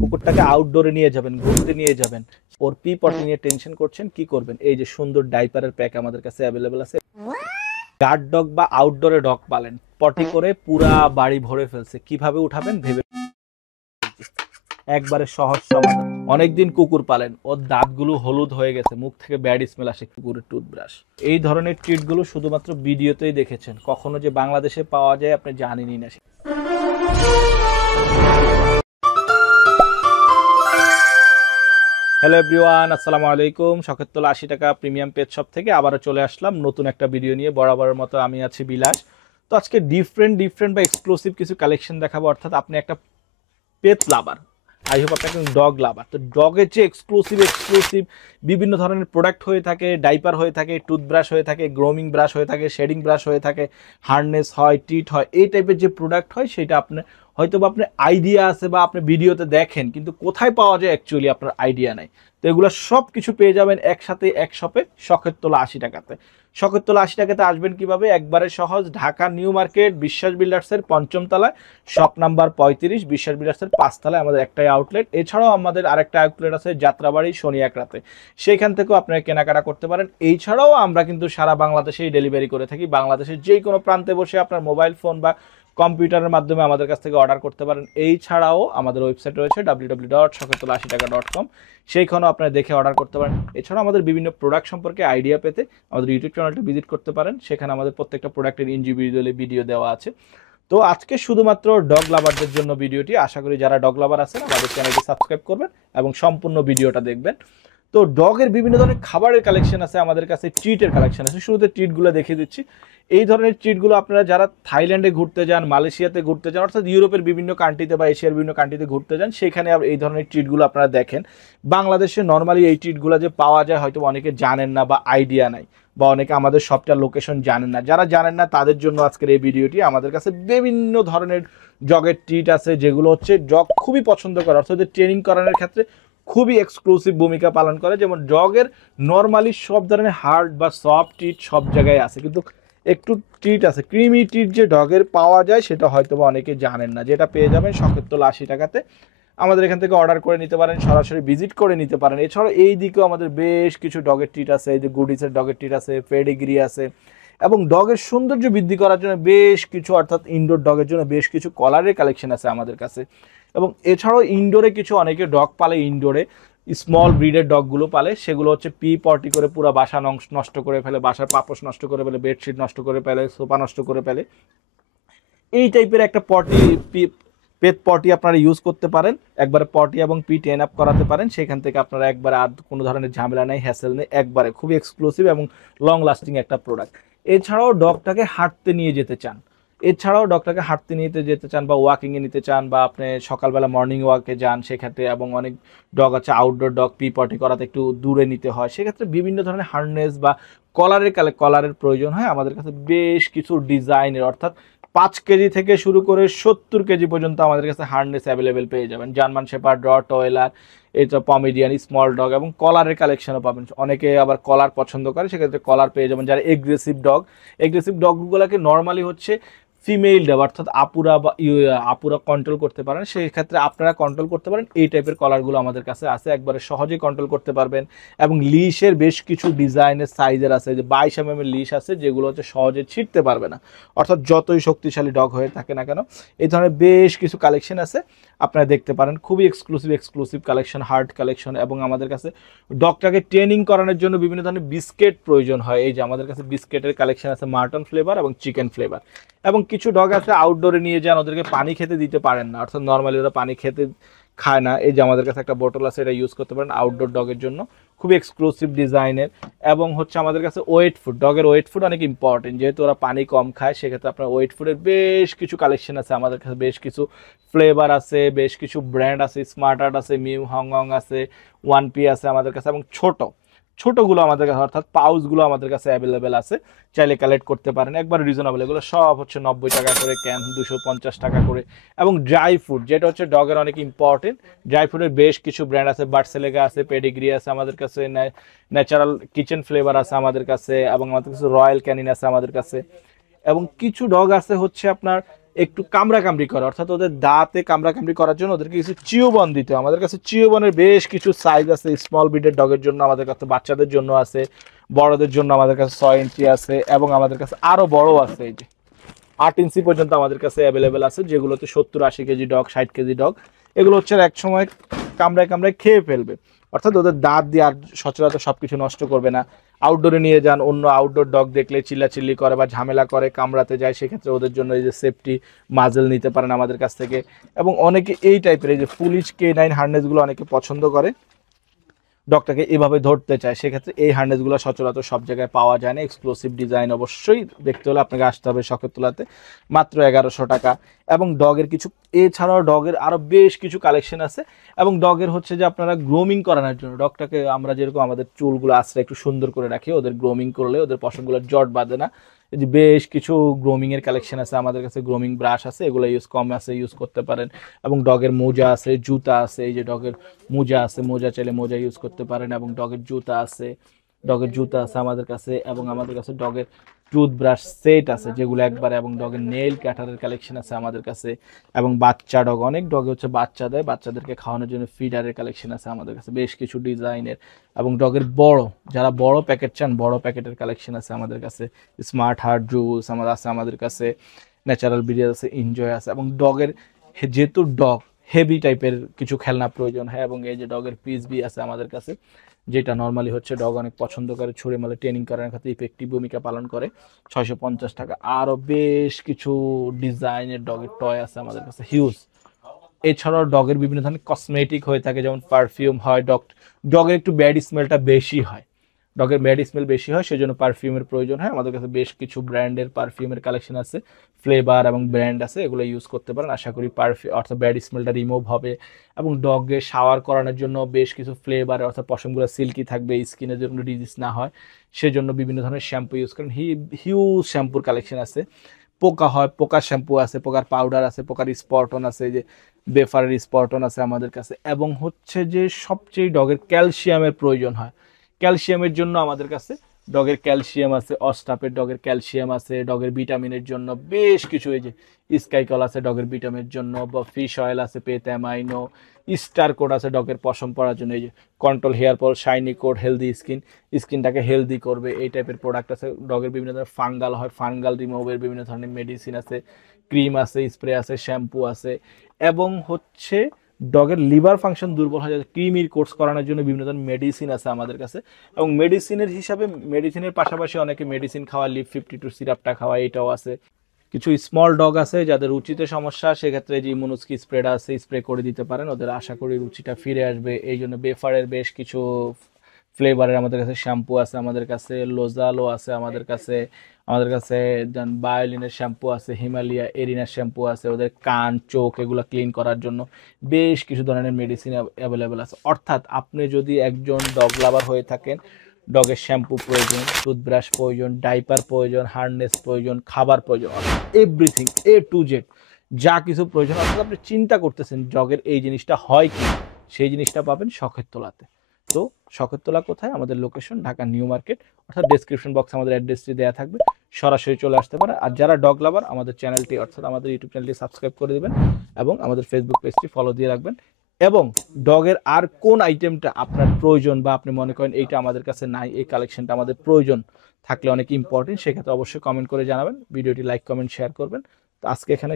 কুকুরটাকে আউটডোরে নিয়ে যাবেন, ঘুরতে নিয়ে যাবেন, ওর পি পটি নিয়ে টেনশন করছেন, কি করবেন? এই যে সুন্দর ডাইপারের প্যাক আমাদের কাছে অ্যাভেলেবেল আছে। গার্ড ডগ বা আউটডোরে ডগ পালেন, পটি করে পুরা বাড়ি ভরে ফেলছে, কিভাবে উঠাবেন ভেবে একবারে সহজ সমাধান। অনেকদিন কুকুর পালেন, ওর দাঁতগুলো হলুদ হয়ে গেছে, মুখ থেকে ব্যাড স্মেল আসে কুকুরের টুথব্রাশ। এই ধরনের ট্রিটগুলো শুধুমাত্র ভিডিওতেই দেখেছেন, কখনো যে বাংলাদেশে পাওয়া যায় আপনি জানেনই না। হ্যালো এভরিওয়ান, আসসালামু আলাইকুম। শখের তোলা 80 টাকা প্রিমিয়াম পেট শপ থেকে আবারও চলে আসলাম নতুন একটা ভিডিও নিয়ে। বরাবরের মতো আমি আছি বিলাস। তো আজকে ডিফারেন্ট বা এক্সক্লুসিভ কিছু কালেকশন দেখাবো। অর্থাৎ আপনি একটা পেট লাভার, আই হোপ আপনি একটা ডগ লাভার। তো ডগের যে এক্সক্লুসিভ বিভিন্ন ধরনের প্রোডাক্ট হয়ে থাকে, ডাইপার হয়ে থাকে, টুথব্রাশ হয়ে থাকে, গ্রোমিং ব্রাশ হয়ে থাকে, শেডিং ব্রাশ হয়ে থাকে, হার্নেস হয়, টিট হয়, এই টাইপের যে প্রোডাক্ট হয় সেটা আপনি হয়তো বা আপনার আইডিয়া আছে বা আপনি ভিডিওতে দেখেন, কিন্তু কোথায় পাওয়া যায় অ্যাকচুয়ালি আপনার আইডিয়া নাই। তো এগুলো সব কিছু পেয়ে যাবেন একসাথে এক শপে, শখের তোলা 80 টাকাতে। শখের তোলা 80 টাকাতে আসবেন কিভাবে? একবারে সহজ, ঢাকা নিউ মার্কেট বিশ্বাস বিল্ডার্সের ৫ম তলায়, শপ নাম্বার ৩৫, বিশ্বাস বিল্ডার্সের ৫ তলায় আমাদের একটাই আউটলেট। এছাড়াও আমাদের আরেকটা আউটলেট আছে যাত্রাবাড়ি শনি এক রাতে, সেইখান থেকেও আপনারা কেনাকাটা করতে পারেন। এছাড়াও আমরা কিন্তু সারা বাংলাদেশেই ডেলিভারি করে থাকি। বাংলাদেশের যে কোনো প্রান্তে বসে আপনার মোবাইল ফোন বা কম্পিউটারের মাধ্যমে আমাদের কাছ থেকে অর্ডার করতে পারেন। এছাড়াও আমাদের ওয়েবসাইট রয়েছে www.shokhertola80taka.com, সেইখানেও আপনারা দেখে অর্ডার করতে পারেন। এছাড়াও আমাদের বিভিন্ন প্রোডাক্ট সম্পর্কে আইডিয়া পেতে আমাদের ইউটিউব চ্যানেলটা ভিজিট করতে পারেন, সেখানে আমাদের প্রত্যেকটা প্রোডাক্টের ইন্ডিভিজুয়ালি ভিডিও দেওয়া আছে। তো আজকে শুধুমাত্র ডগ লাভারদের জন্য ভিডিওটি। আশা করি যারা ডগ লাভার আছেন আমাদের চ্যানেলটি সাবস্ক্রাইব করবেন এবং সম্পূর্ণ ভিডিওটা দেখবেন। তো ডগের বিভিন্ন ধরনের খাবারের কালেকশন আছে আমাদের কাছে, ট্রিটের কালেকশন আছে। শুরুতে ট্রিটগুলো দেখিয়ে দিচ্ছি। এই ধরনের ট্রিটগুলো আপনারা যারা থাইল্যান্ডে ঘুরতে যান, মালয়েশিয়াতে ঘুরতে যান, অর্থাৎ ইউরোপের বিভিন্ন কান্ট্রিতে বা এশিয়ার বিভিন্ন কান্ট্রিতে ঘুরতে যান, সেখানে এই ধরনের ট্রিটগুলো আপনারা দেখেন। বাংলাদেশে নর্মালি এই ট্রিটগুলো যে পাওয়া যায় হয়তো অনেকে জানেন না বা আইডিয়া নাই, বা অনেকে আমাদের সবটার লোকেশন জানেন না। যারা জানেন না তাদের জন্য আজকের এই ভিডিওটি। আমাদের কাছে বিভিন্ন ধরনের জগের ট্রিট আছে, যেগুলো হচ্ছে জগ খুবই পছন্দ করে, অর্থাৎ ট্রেনিং করানোর ক্ষেত্রে খুবই এক্সক্লুসিভ ভূমিকা পালন করে। যেমন ডগের নর্মালি সব ধরনের হার্ড বা সফট ট্রিট সব জায়গায় আছে, কিন্তু একটু ট্রিট আছে, ক্রিমি ট্রিট যে ডগের পাওয়া যায় সেটা হয়তো বা অনেকে জানেন না, যেটা পেয়ে যাবেন শখের তোলা 80 টাকাতে। আমাদের এখান থেকে অর্ডার করে নিতে পারেন, সরাসরি ভিজিট করে নিতে পারেন। এছাড়াও এই দিকেও আমাদের বেশ কিছু ডগের ট্রিট আছে, এই যে গুডিসের ডগের ট্রিট আছে, পেডিগ্রি আছে, এবং ডগের সৌন্দর্য বৃদ্ধি করার জন্য বেশ কিছু, অর্থাৎ ইনডোর ডগের জন্য বেশ কিছু কলারের কালেকশন আছে আমাদের কাছে। এবং এছাড়াও ইনডোরে কিছু অনেকে ডগ পালে, ইনডোরে স্মল ব্রিডের ডগগুলো পালে, সেগুলো হচ্ছে পি পটি করে পুরো বাসা নষ্ট করে ফেলে, বাসার পাপোশ নষ্ট করে ফেলে, বেডশিট নষ্ট করে ফেলে, সোফা নষ্ট করে ফেলে। এই টাইপের একটা পেট পটি আপনারা ইউজ করতে পারেন। একবারে পটি এবং পি টেন আপ করাতে পারেন, সেখান থেকে আপনারা একবারে আর কোনো ধরনের ঝামেলা নেই, হ্যাসেল নেই, একবারে খুবই এক্সক্লুসিভ এবং লং লাস্টিং একটা প্রোডাক্ট। এছাড়াও ডগটাকে হাঁটতে নিয়ে যেতে চান, বা ওয়াকিংয়ে নিতে চান, বা আপনি সকালবেলা মর্নিং ওয়াকে যান সেক্ষেত্রে, এবং অনেক ডগ আছে আউটডোর ডগ, পি পটি করাতে একটু দূরে নিতে হয়, সেক্ষেত্রে বিভিন্ন ধরনের হার্নেস বা কলারের প্রয়োজন হয়। আমাদের কাছে বেশ কিছু ডিজাইনের, অর্থাৎ 5 কেজি থেকে শুরু করে 70 কেজি পর্যন্ত আমাদের কাছে হার্নেস অ্যাভেলেবেল পেয়ে যাবেন। জার্মান শেপার্ড, রটওয়েলার, এই তো পমিডিয়ান, স্মল ডগ, এবং কলারের কালেকশনও পাবেন। অনেকে আবার কলার পছন্দ করে, সেক্ষেত্রে কলার পেয়ে যাবেন। যারা এগ্রেসিভ ডগগুলোকে নর্মালি হচ্ছে ফিমেল ডগ, অর্থাৎ আপুরা কন্ট্রোল করতে পারেন, সেই ক্ষেত্রে আপনারা কন্ট্রোল করতে পারেন। এই টাইপের কলারগুলো আমাদের কাছে আছে, একবারে সহজেই কন্ট্রোল করতে পারবেন। এবং লিশের বেশ কিছু ডিজাইনের সাইজের আছে, যে 22 mm লিশ আছে, যেগুলো হচ্ছে সহজে ছিঁড়তে পারবে না, অর্থাৎ যতই শক্তিশালী ডগ হয়ে থাকে না কেন। এই ধরনের বেশ কিছু কালেকশন আছে, আপনারা দেখতে পারেন। খুবই এক্সক্লুসিভ কালেকশন, হার্ড কালেকশন। এবং আমাদের কাছে ডগটাকে ট্রেনিং করানোর জন্য বিভিন্ন ধরনের বিস্কেট প্রয়োজন হয়। এই যে আমাদের কাছে বিস্কেটের কালেকশন আছে, মাটন ফ্লেভার এবং চিকেন ফ্লেভার। এবং কিছু ডগ আছে আউটডোরে নিয়ে যান, ওদেরকে পানি খেতে দিতে পারেন না, অর্থাৎ নর্মালি ওরা পানি খেতে খায় না। এই যে আমাদের কাছে একটা বোতল আছে, এটা ইউজ করতে পারেন আউটডোর ডগের জন্য, খুবই এক্সক্লুসিভ ডিজাইনের। এবং হচ্ছে আমাদের কাছে ডগের ওয়েট ফুড অনেক ইম্পর্টেন্ট, যেহেতু ওরা পানি কম খায়, সেক্ষেত্রে আপনার ওয়েট ফুডের বেশ কিছু কালেকশন আছে আমাদের কাছে। বেশ কিছু ফ্লেভার আছে, বেশ কিছু ব্র্যান্ড আছে, স্মার্ট আর্ট আছে, মিউ হংকং আছে, ওয়ান পি আছে আমাদের কাছে। এবং ছোটগুলো আমাদের কাছে, অর্থাৎ পাউচগুলো আমাদের কাছে অ্যাভেলেবেল আছে, চাইলে কালেক্ট করতে পারেন, একবার রিজনেবল। এগুলো সব হচ্ছে 90 টাকা করে ক্যান, 250 টাকা করে। এবং ড্রাই ফুড, যেটা হচ্ছে ডগের অনেক ইম্পর্টেন্ট, ড্রাই ফুডের বেশ কিছু ব্র্যান্ড আছে, বার্সেলেগা আছে, পেডিগ্রি আছে আমাদের কাছে, ন্যাচারাল কিচেন ফ্লেভার আছে আমাদের কাছে, এবং আমাদের কাছে রয়্যাল ক্যানিন আছে আমাদের কাছে। এবং কিছু ডগ আছে হচ্ছে আপনার একটু কামড়াকামড়ি করে, অর্থাৎ ওদের দাঁতে কামড়াকামড়ি করার জন্য ওদেরকে কিছু চিওবন দিতে হয়। আমাদের কাছে চিওবনের বেশ কিছু সাইজ আছে, স্মল ব্রিডের ডগের জন্য আমাদের কাছে, বাচ্চাদের জন্য আছে, বড়দের জন্য আমাদের কাছে 6 ইঞ্চি আছে, এবং আমাদের কাছে আরো বড় আছে, এই যে 8 ইঞ্চি পর্যন্ত আমাদের কাছে অ্যাভেলেবেল আছে, যেগুলোতে 70-80 কেজি ডগ, 60 কেজি ডগ। এগুলো হচ্ছে এক সময় কামড়ায় কামড়ায় খেয়ে ফেলবে, অর্থাৎ ওদের দাঁত দিয়ে আর সচরাচর সবকিছু নষ্ট করবে না। আউটডোরে নিয়ে যান, অন্য আউটডোর ডগ দেখলে চিল্লাচিল্লি করে বা ঝামেলা করে, কামড়াতে যায়, সেক্ষেত্রে ওদের জন্য এই যে সেফটি মাজেল নিতে পারেন আমাদের কাছ থেকে। এবং অনেকে এই টাইপের এই যে পুলিশ K9 হার্নেসগুলো অনেকে পছন্দ করে, ডগটাকে এভাবে ধরতে চায়, সেক্ষেত্রে এই হার্নেসগুলো সচরাচর সব জায়গায় পাওয়া যায় না। এক্সক্লুসিভ ডিজাইন অবশ্যই দেখতে হলে আপনাকে আসতে হবে শখেরতলাতে, মাত্র 1100 টাকা। এবং ডগের কিছু, এছাড়াও ডগের আরও বেশ কিছু কালেকশন আছে। এবং ডগের হচ্ছে যে আপনারা গ্রোমিং করানোর জন্য, ডগটাকে আমরা যেরকম আমাদের চুলগুলো আশ্রয় একটু সুন্দর করে রাখি, ওদের গ্রোমিং করলে ওদের পশমগুলো জট বাঁধে না। এই যে বেশ কিছু গ্রোমিং এর কালেকশন আছে আমাদের কাছে, গ্রোমিং ব্রাশ আছে, এগুলো ইউজ কম আছে, ইউজ করতে পারেন। এবং ডগের মোজা আছে, জুতা আছে, এই যে ডগের মোজা আছে, মোজা চাইলে মোজা ইউজ করতে পারেন। এবং ডগের জুতা আছে, ডগের জুতা আছে আমাদের কাছে। এবং আমাদের কাছে ডগের টুথব্রাশ সেট আছে যেগুলো একবারে, এবং ডগের নেল কাটারের কালেকশন আছে আমাদের কাছে। এবং বাচ্চা ডগ, অনেক ডগে হচ্ছে বাচ্চা দেয়, বাচ্চাদেরকে খাওয়ানোর জন্য ফিডারের কালেকশন আছে আমাদের কাছে বেশ কিছু ডিজাইনের। এবং ডগের বড়, যারা বড় প্যাকেট চান, বড় প্যাকেটের কালেকশন আছে আমাদের কাছে। স্মার্ট হার্ট জুস আমার আছে আমাদের কাছে, ন্যাচারাল ব্রিড আছে, এনজয় আছে। এবং ডগের যেহেতু ডগ হেভি টাইপের কিছু খেলনা প্রয়োজন হয়, এবং এই যে ডগের পিসবি আছে আমাদের কাছে, যেটা নর্মালি হচ্ছে ডগ অনেক পছন্দ করে, ছুঁড়ে মালে ট্রেনিং করার ক্ষেত্রে ইফেক্টিভ ভূমিকা পালন করে, 650 টাকা। আরও বেশ কিছু ডিজাইনের ডগের টয় আছে আমাদের কাছে, হিউজ। এছাড়াও ডগের বিভিন্ন ধরনের কসমেটিক হয়ে থাকে, যেমন পারফিউম হয়, ডগের একটু ব্যাড স্মেলটা বেশি হয়, ডগের ব্যাড স্মেল বেশি হয়, সেজন্য পারফিউমের প্রয়োজন হয়। আমাদের কাছে বেশ কিছু ব্র্যান্ডের পারফিউমের কালেকশন আছে, ফ্লেভার এবং ব্র্যান্ড আছে, এগুলো ইউজ করতে পারেন। আশা করি পারফিউম অর্থাৎ ব্যাড স্মেলটা রিমুভ হবে। এবং ডগকে শাওয়ার করানোর জন্য বেশ কিছু ফ্লেভার, অর্থাৎ পশমগুলো সিল্কি থাকবে, স্কিনে যেন ডিজিজ না হয়, সেজন্য বিভিন্ন ধরনের শ্যাম্পু ইউজ করেন। হিউজ শ্যাম্পুর কালেকশন আছে। পোকা হয়, পোকার শ্যাম্পু আছে, পোকার পাউডার আছে, পোকার স্পটন আছে, যে বেফারের স্পটন আছে আমাদের কাছে। এবং হচ্ছে যে সবচেয়ে ডগের ক্যালসিয়ামের প্রয়োজন হয়, ক্যালসিয়ামের জন্য আমাদের কাছে ডগের ক্যালসিয়াম আছে, অস্টাপের ডগের ক্যালসিয়াম আছে, ডগের ভিটামিনের জন্য বেশ কিছু, এই যে স্কাইকল আছে ডগের ভিটামিনের জন্য, বা ফিশ অয়েল আছে, পেথ্যামাইনো, স্টার কোড আছে ডগের পশম পড়ার জন্য, এই যে control hair fall, shiny code, healthy স্কিনটাকে হেলদি করবে, এই টাইপের প্রোডাক্ট আছে। ডগের বিভিন্ন ধরনের ফাঙ্গাল হয়, ফাঙ্গাল রিমুভের বিভিন্ন ধরনের মেডিসিন আছে, ক্রিম আছে, স্প্রে আছে, শ্যাম্পু আছে। এবং হচ্ছে ডগের লিভার ফাংশন দুর্বল হয়ে যায়, ক্রিমির কোর্স করানোর জন্য বিভিন্ন ধরনের মেডিসিন আছে আমাদের কাছে। এবং মেডিসিনের হিসাবে, মেডিসিনের পাশাপাশি অনেকে মেডিসিন খাওয়া, লিভ 52 সিরাপটা খাওয়া, এটাও আছে। কিছু স্মল ডগ আছে যাদের রুচিতে সমস্যা, সেক্ষেত্রে যে ইমুনোস্কি স্প্রেটা আছে, স্প্রে করে দিতে পারেন, ওদের আশা করি রুচিটা ফিরে আসবে। এই জন্য বেফারের বেশ কিছু ফ্লেভারের আমাদের কাছে শ্যাম্পু আছে আমাদের কাছে, লোজালো আছে আমাদের কাছে, আমাদের কাছে বায়োলিনের শ্যাম্পু আছে, হিমালয়া এরিনার শ্যাম্পু আছে, ওদের কান চোখ এগুলো ক্লিন করার জন্য বেশ কিছু ধরনের মেডিসিন অ্যাভেলেবেল আছে। অর্থাৎ আপনি যদি একজন ডগ লাভার হয়ে থাকেন, ডগের শ্যাম্পু প্রয়োজন, টুথব্রাশ প্রয়োজন, ডাইপার প্রয়োজন, হার্নেস প্রয়োজন, খাবার প্রয়োজন, এভরিথিং A to Z যা কিছু প্রয়োজন, অর্থাৎ আপনি চিন্তা করতেছেন ডগের এই জিনিসটা হয় কি, সেই জিনিসটা পাবেন শখের তোলাতে। তো শখের তোলা কোথায়? আমাদের লোকেশন ঢাকা নিউ মার্কেট, অর্থাৎ ডেসক্রিপশন বক্সে আমাদের অ্যাড্রেসটি দেওয়া থাকবে, সরাসরি চলে আসতে পারে। আর যারা ডগ লাভার, আমাদের চ্যানেলটি অর্থাৎ আমাদের ইউটিউব চ্যানেলটি সাবস্ক্রাইব করে দেবেন, এবং আমাদের ফেসবুক পেজটি ফলো দিয়ে রাখবেন। এবং ডগের আর কোন আইটেমটা আপনার প্রয়োজন, বা আপনি মনে করেন এইটা আমাদের কাছে নাই, এই কালেকশনটা আমাদের প্রয়োজন থাকলে অনেক ইম্পর্টেন্ট, সেক্ষেত্রে অবশ্যই কমেন্ট করে জানাবেন, ভিডিওটি লাইক কমেন্ট শেয়ার করবেন। তো আজকে এখানে